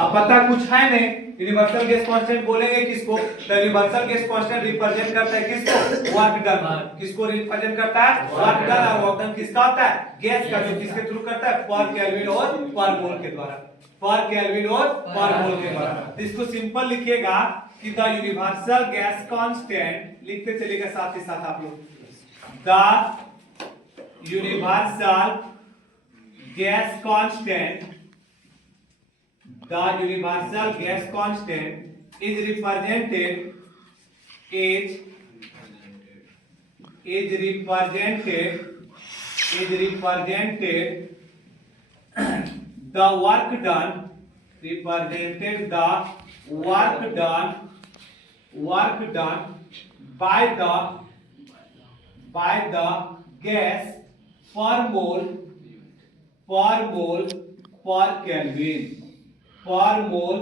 अब पता कुछ है नहीं, यूनिवर्सल गैस कांस्टेंट बोलेंगे किसको? तो यूनिवर्सल गैस कांस्टेंट रिप्रेजेंट करता है किसको? Work done. किसको रिप्रेजेंट करता है? Work done. और वर्क डन किसका होता है? गैस का, जो किसके थ्रू करता है? पर केल्विन और पर मोल के द्वारा, पर केल्विन और पर मोल के द्वारा। तो इसको सिंपल लिखिएगा कि द यूनिवर्सल गैस कांस्टेंट, लिखते चलिएगा साथ ही साथ आप लोग, the universal gas constant, the universal gas constant is represented the work done, represented the work done by the gas per mole per Kelvin, पर मोल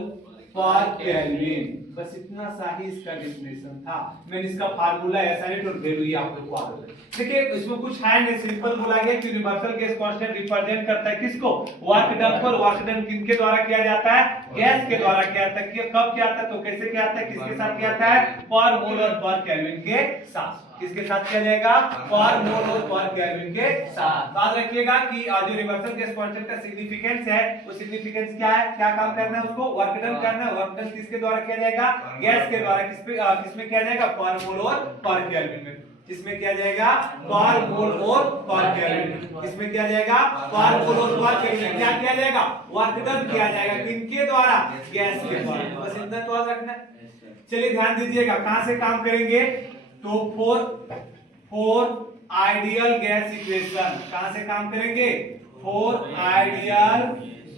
पर केल्विन। बस इतना सा ही इसका डेफिनेशन था। मैंने इसका फार्मूला एसआई और वैल्यू ही आप लोग को आ गया। देखिए इसमें कुछ है नहीं, सिंपल बोला गया कि यूनिवर्सल गैस कांस्टेंट रिप्रेजेंट करता है किसको? वर्क डन पर। वर्क डन किनके द्वारा किया जाता है? गैस के द्वारा किया जाता है। कब किया जाता है तो कैसे किया जाता है, किसके साथ किया जाता है? पर मोल और पर केल्विन के साथ। किसके साथ किया जाएगा? पर मोल और पर केल्विन के साथ। याद रखिएगा कि जो यूनिवर्सल गैस कांस्टेंट का सिग्निफिकेंस है, वो सिग्निफिकेंस क्या है? क्या काम करना है उसको? वर्क डन करना है। वर्क डन किसके द्वारा किया जाएगा? गैस के द्वारा। किसमें किया जाएगा? पर मोल और पर केल्विन में। किसमें किया जाएगा? पर मोल और पर केल्विन। किसमें किया जाएगा? पर मोल और पर केल्विन। क्या किया जाएगा? वर्क डन किया जाएगा। किनके द्वारा? गैस के द्वारा। बस इतना तो याद रखना है। चलिए ध्यान दीजिएगा, कहां से काम करेंगे? तो फोर आइडियल गैस इक्वेशन, कहां से काम करेंगे? फोर आइडियल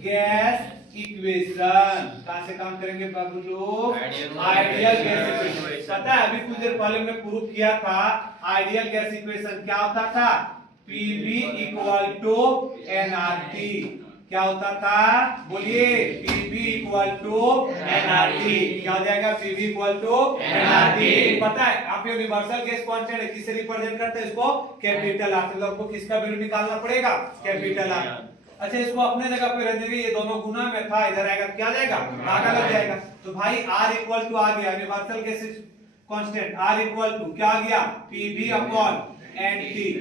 गैस इक्वेशन, कहां से काम करेंगे बाबू लोग? Ideal gas equation. पता है अभी कुछ देर पहले मैं प्रूव किया था, आइडियल गैस इक्वेशन क्या होता था? PV equal to NRT. क्या होता था? बोलिए। PV equal to NRT. क्या हो जाएगा? PV equal to NRT. पता है आप यूनिवर्सल गैस कांस्टेंट किससे रिप्रेजेंट करते हैं? इसको कैपिटल आर। मतलब आपको किसका वैल्यू निकालना पड़ेगा? Capital R. अच्छा इसको अपने जगह पे रख देंगे, ये दोनों गुना में था, इधर आएगा क्या जाएगा? भागा लग जाएगा। तो भाई आर इक्वल टू आ गया universal gas constant, R equal to क्या आ गया? PV upon NT.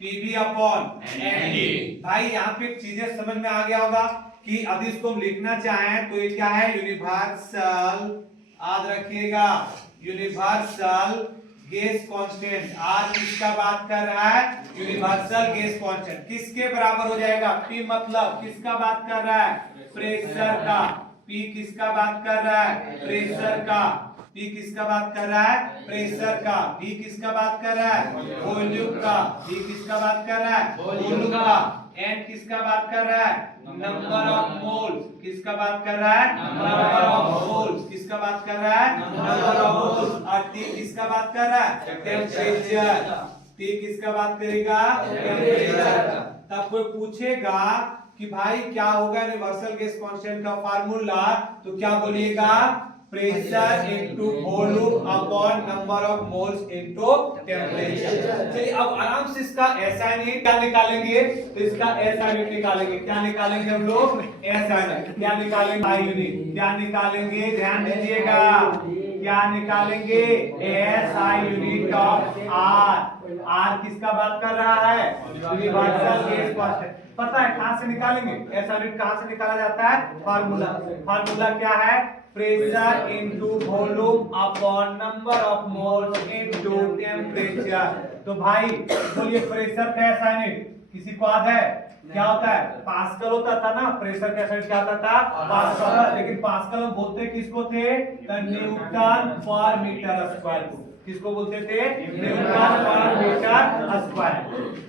PV upon NT. भाई यहाँ पे चीजें समझ में आ गया होगा कि अभी इसको हम लिखना चाहें तो ये क्या है? यूनिवर्सल, याद रखिएगा, यूनिवर्सल गैस कांस्टेंट। आर किसका बात कर रहा है? Universal gas constant. किसके बराबर हो जाएगा? पी मतलब किसका बात कर रहा है? प्रेशर का। पी किसका बात कर रहा है? प्रेशर का। पी किसका बात कर रहा है? प्रेशर का। वी किसका बात कर रहा है? वॉल्यूम का। वी किसका बात कर रहा है? वॉल्यूम का। एन किसका बात कर रहा है? Number of moles. किसका बात कर रहा है? Number of moles. किसका बात कर रहा है? Number of moles. और टी किसका बात कर रहा है? टेम्परेचर। टी किसका बात करेगा? टेम्परेचर। तब कोई पूछेगा कि भाई क्या होगा यूनिवर्सल गैस कांस्टेंट का फार्मूला, तो क्या बोलिएगा? Pressure into volume upon number of moles into temperature. चलिए अब आराम से इसका एसआई यूनिट क्या निकालेंगे? तो इसका एसआई यूनिट निकालेंगे। क्या निकालेंगे हम लोग? SI unit. क्या निकालेंगे? I unit. क्या निकालेंगे? ध्यान दीजिएगा, क्या निकालेंगे? SI unit of R. R किसका बात कर रहा है? Universal gas constant. पता है कहां से निकालेंगे? एसआई यूनिट कहां से निकाला जाता है? फार्मूला। फार्मूला क्या है? Pressure into volume upon number of moles into temperature. तो भाई बोलिए प्रेशर का एसआई यूनिट किसी को याद है? क्या होता है? पास्कल होता था ना। प्रेशर का एसआई यूनिट क्या होता था? पास्कल। लेकिन पास्कल हम बोलते किसको थे? न्यूटन पर मीटर स्क्वायर को। किसको बोलते थे? न्यूटन पर मीटर स्क्वायर।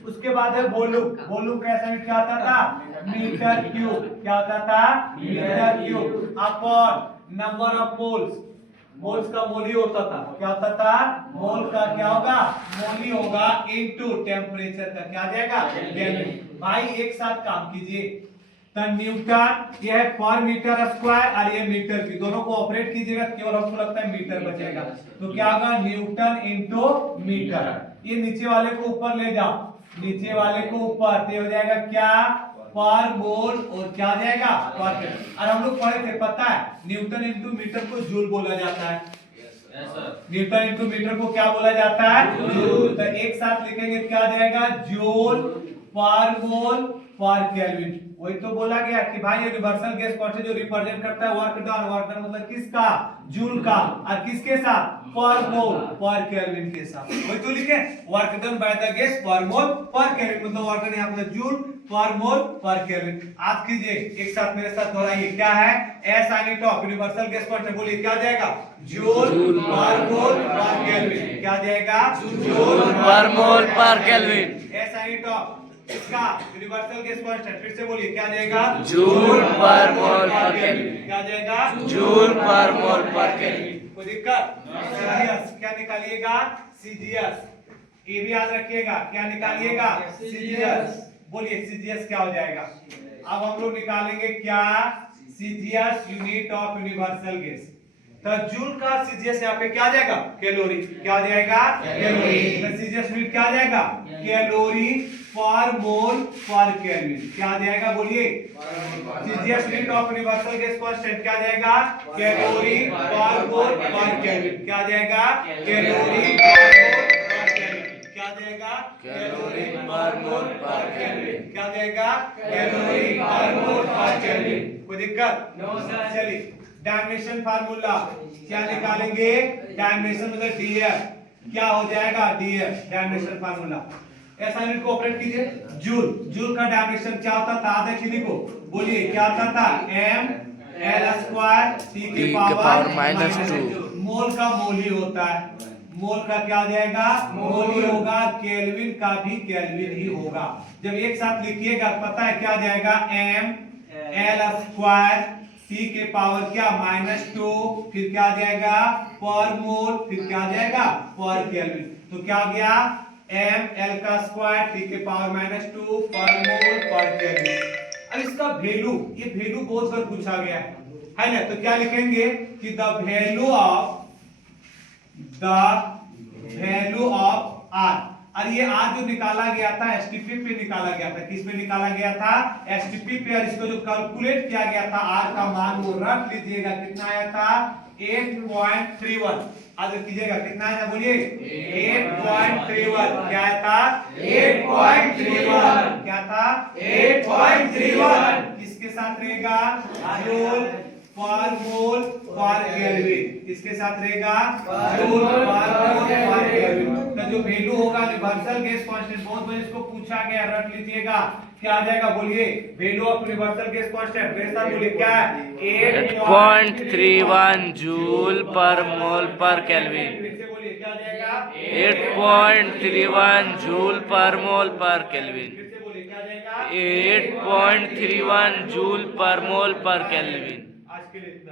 उसके बाद है वॉल्यूम। वॉल्यूम का एसआई यूनिट क्या होता था? Metre cube. क्या होता था? Metre cube. Upon number of moles. Moles का मोल ही होता था। क्या होता था? मोल का क्या होगा? मोल ही होगा इनटू टेम्परेचर का क्या आ जाएगा? केल्विन। भाई एक साथ काम कीजिए, तो न्यूटन ये है पर मीटर स्क्वायर और ये मीटर की, दोनों को ऑपरेट कीजिएगा, केवल हमको लगता है मीटर बचेगा। तो क्या होगा? Newton into metre. ये नीचे वाले को ऊपर ले जाओ, नीचे वाले को ऊपर, तो हो जाएगा क्या? पर मोल और क्या आ जाएगा पर केल्विन। और हम लोग पढ़े थे पता है न्यूटन इंटू मीटर को जूल बोला जाता है। न्यूटन इंटू मीटर को क्या बोला जाता है जूल। तो एक साथ लिखेंगे क्या आ जाएगा जूल पर मोल पर केल्विन। वही तो बोला गया कि भाई यूनिवर्सल गैस कांस्टेंट जो रिप्रेजेंट करता है वर्क डन मतलब किसका जूल का और किसके साथ पर मोल पर केल्विन के साथ। वही तो लिखे work done by the gas पर मोल पर केल्विन मतलब वर्क डन यहां पे जूल पर मोल पर केल्विन। आज कीजिए एक साथ मेरे साथ दोहराइए क्या है S I top universal gas constant बोलिए क्या जाएगा जूल पर मोल पर केल्विन। क्या जाएगा जूल पर मोल पर केल्विन। एस आई टॉप इसका यूनिवर्सल गैस कांस्टेंट फिर से बोलिए क्या जाएगा जूल पर मोल पर केल्विन। क्या जाएगा जूल पर मोल पर केल्विन। कोई दिक्कत सीजीएस क्या निकालिएगा सीजीएस ये भी याद रखिएगा क्या निकालिएगा सीजीएस। बोलिए सीजीएस क्या हो जाएगा। अब हम लोग निकालेंगे क्या CGS unit of universal gas. तो जूल का सीजीएस यहाँ पे क्या आ जाएगा कैलोरी। क्या आ जाएगा कैलोरी। तो सीजीएस यूनिट क्या आ जाएगा कैलोरी पर मोल पर केल्विन। क्या आ जाएगा बोलिए CGS unit of universal gas constant क्या आ जाएगा कैलोरी पर मोल पर केल्विन। क्या आ जाएगा कैलोरी पर मोल पर केल्विन। क्या आ जाएगा कैलोरी पर मोल पर केल्विन। क्या आ जाएगा कैलोरी पर मोल पर केल्विन। कोई दिक्कत चलिए डायमेंशन फार्मूला क्या निकालेंगे डायमेंशन मतलब डीएफ क्या हो जाएगा डीएफ डायमेंशन फार्मूला। ऐसा यूनिट को ऑपरेट कीजिए जूल। जूल का डायमेंशन क्या होता था आधा किलो को बोलिए क्या होता था m l स्क्वायर t के पावर -2। मोल का मोल ही होता है मोल का क्या हो जाएगा मोल ही होगा केल्विन का भी केल्विन ही होगा। जब एक साथ लिखिएगा पता है क्या आ जाएगा m l स्क्वायर t के पावर क्या -2 फिर क्या आ जाएगा पर मोल फिर क्या आ जाएगा पर केल्विन। तो क्या आ गया m l का स्क्वायर t के पावर -2 पर मोल पर केल्विन। अब इसका वैल्यू ये वैल्यू बहुत बार पूछा गया है ना। तो क्या लिखेंगे कि द वैल्यू ऑफ r और ये r जो निकाला गया था एसटीपी पे निकाला गया था। किस पे निकाला गया था एसटीपी पे। और इसको जो कैलकुलेट किया गया था r का मान वो रख लीजिएगा कितना आया था 8.31। आगे कीजिएगा कितना आया बोलिए 8.31। क्या आया था 8.31। क्या था 8.31। किसके साथ रहेगा जूल पर मोल पर केल्विन। किसके साथ रहेगा जूल पर मोल पर केल्विन। तो जो वैल्यू होगा यूनिवर्सल गैस कांस्टेंट बहुत बार इसको पूछा गया रख लीजिएगा क्या आ जाएगा बोलिए value of universal gas constant मेरे साथ बोलिए क्या है 8.31 जूल पर मोल पर केल्विन। फिर से बोलिए क्या आ जाएगा 8.31 जूल पर मोल पर केल्विन। फिर से बोलिए क्या आ जाएगा 8.31 जूल पर मोल पर केल्विन। आज के लिए इतना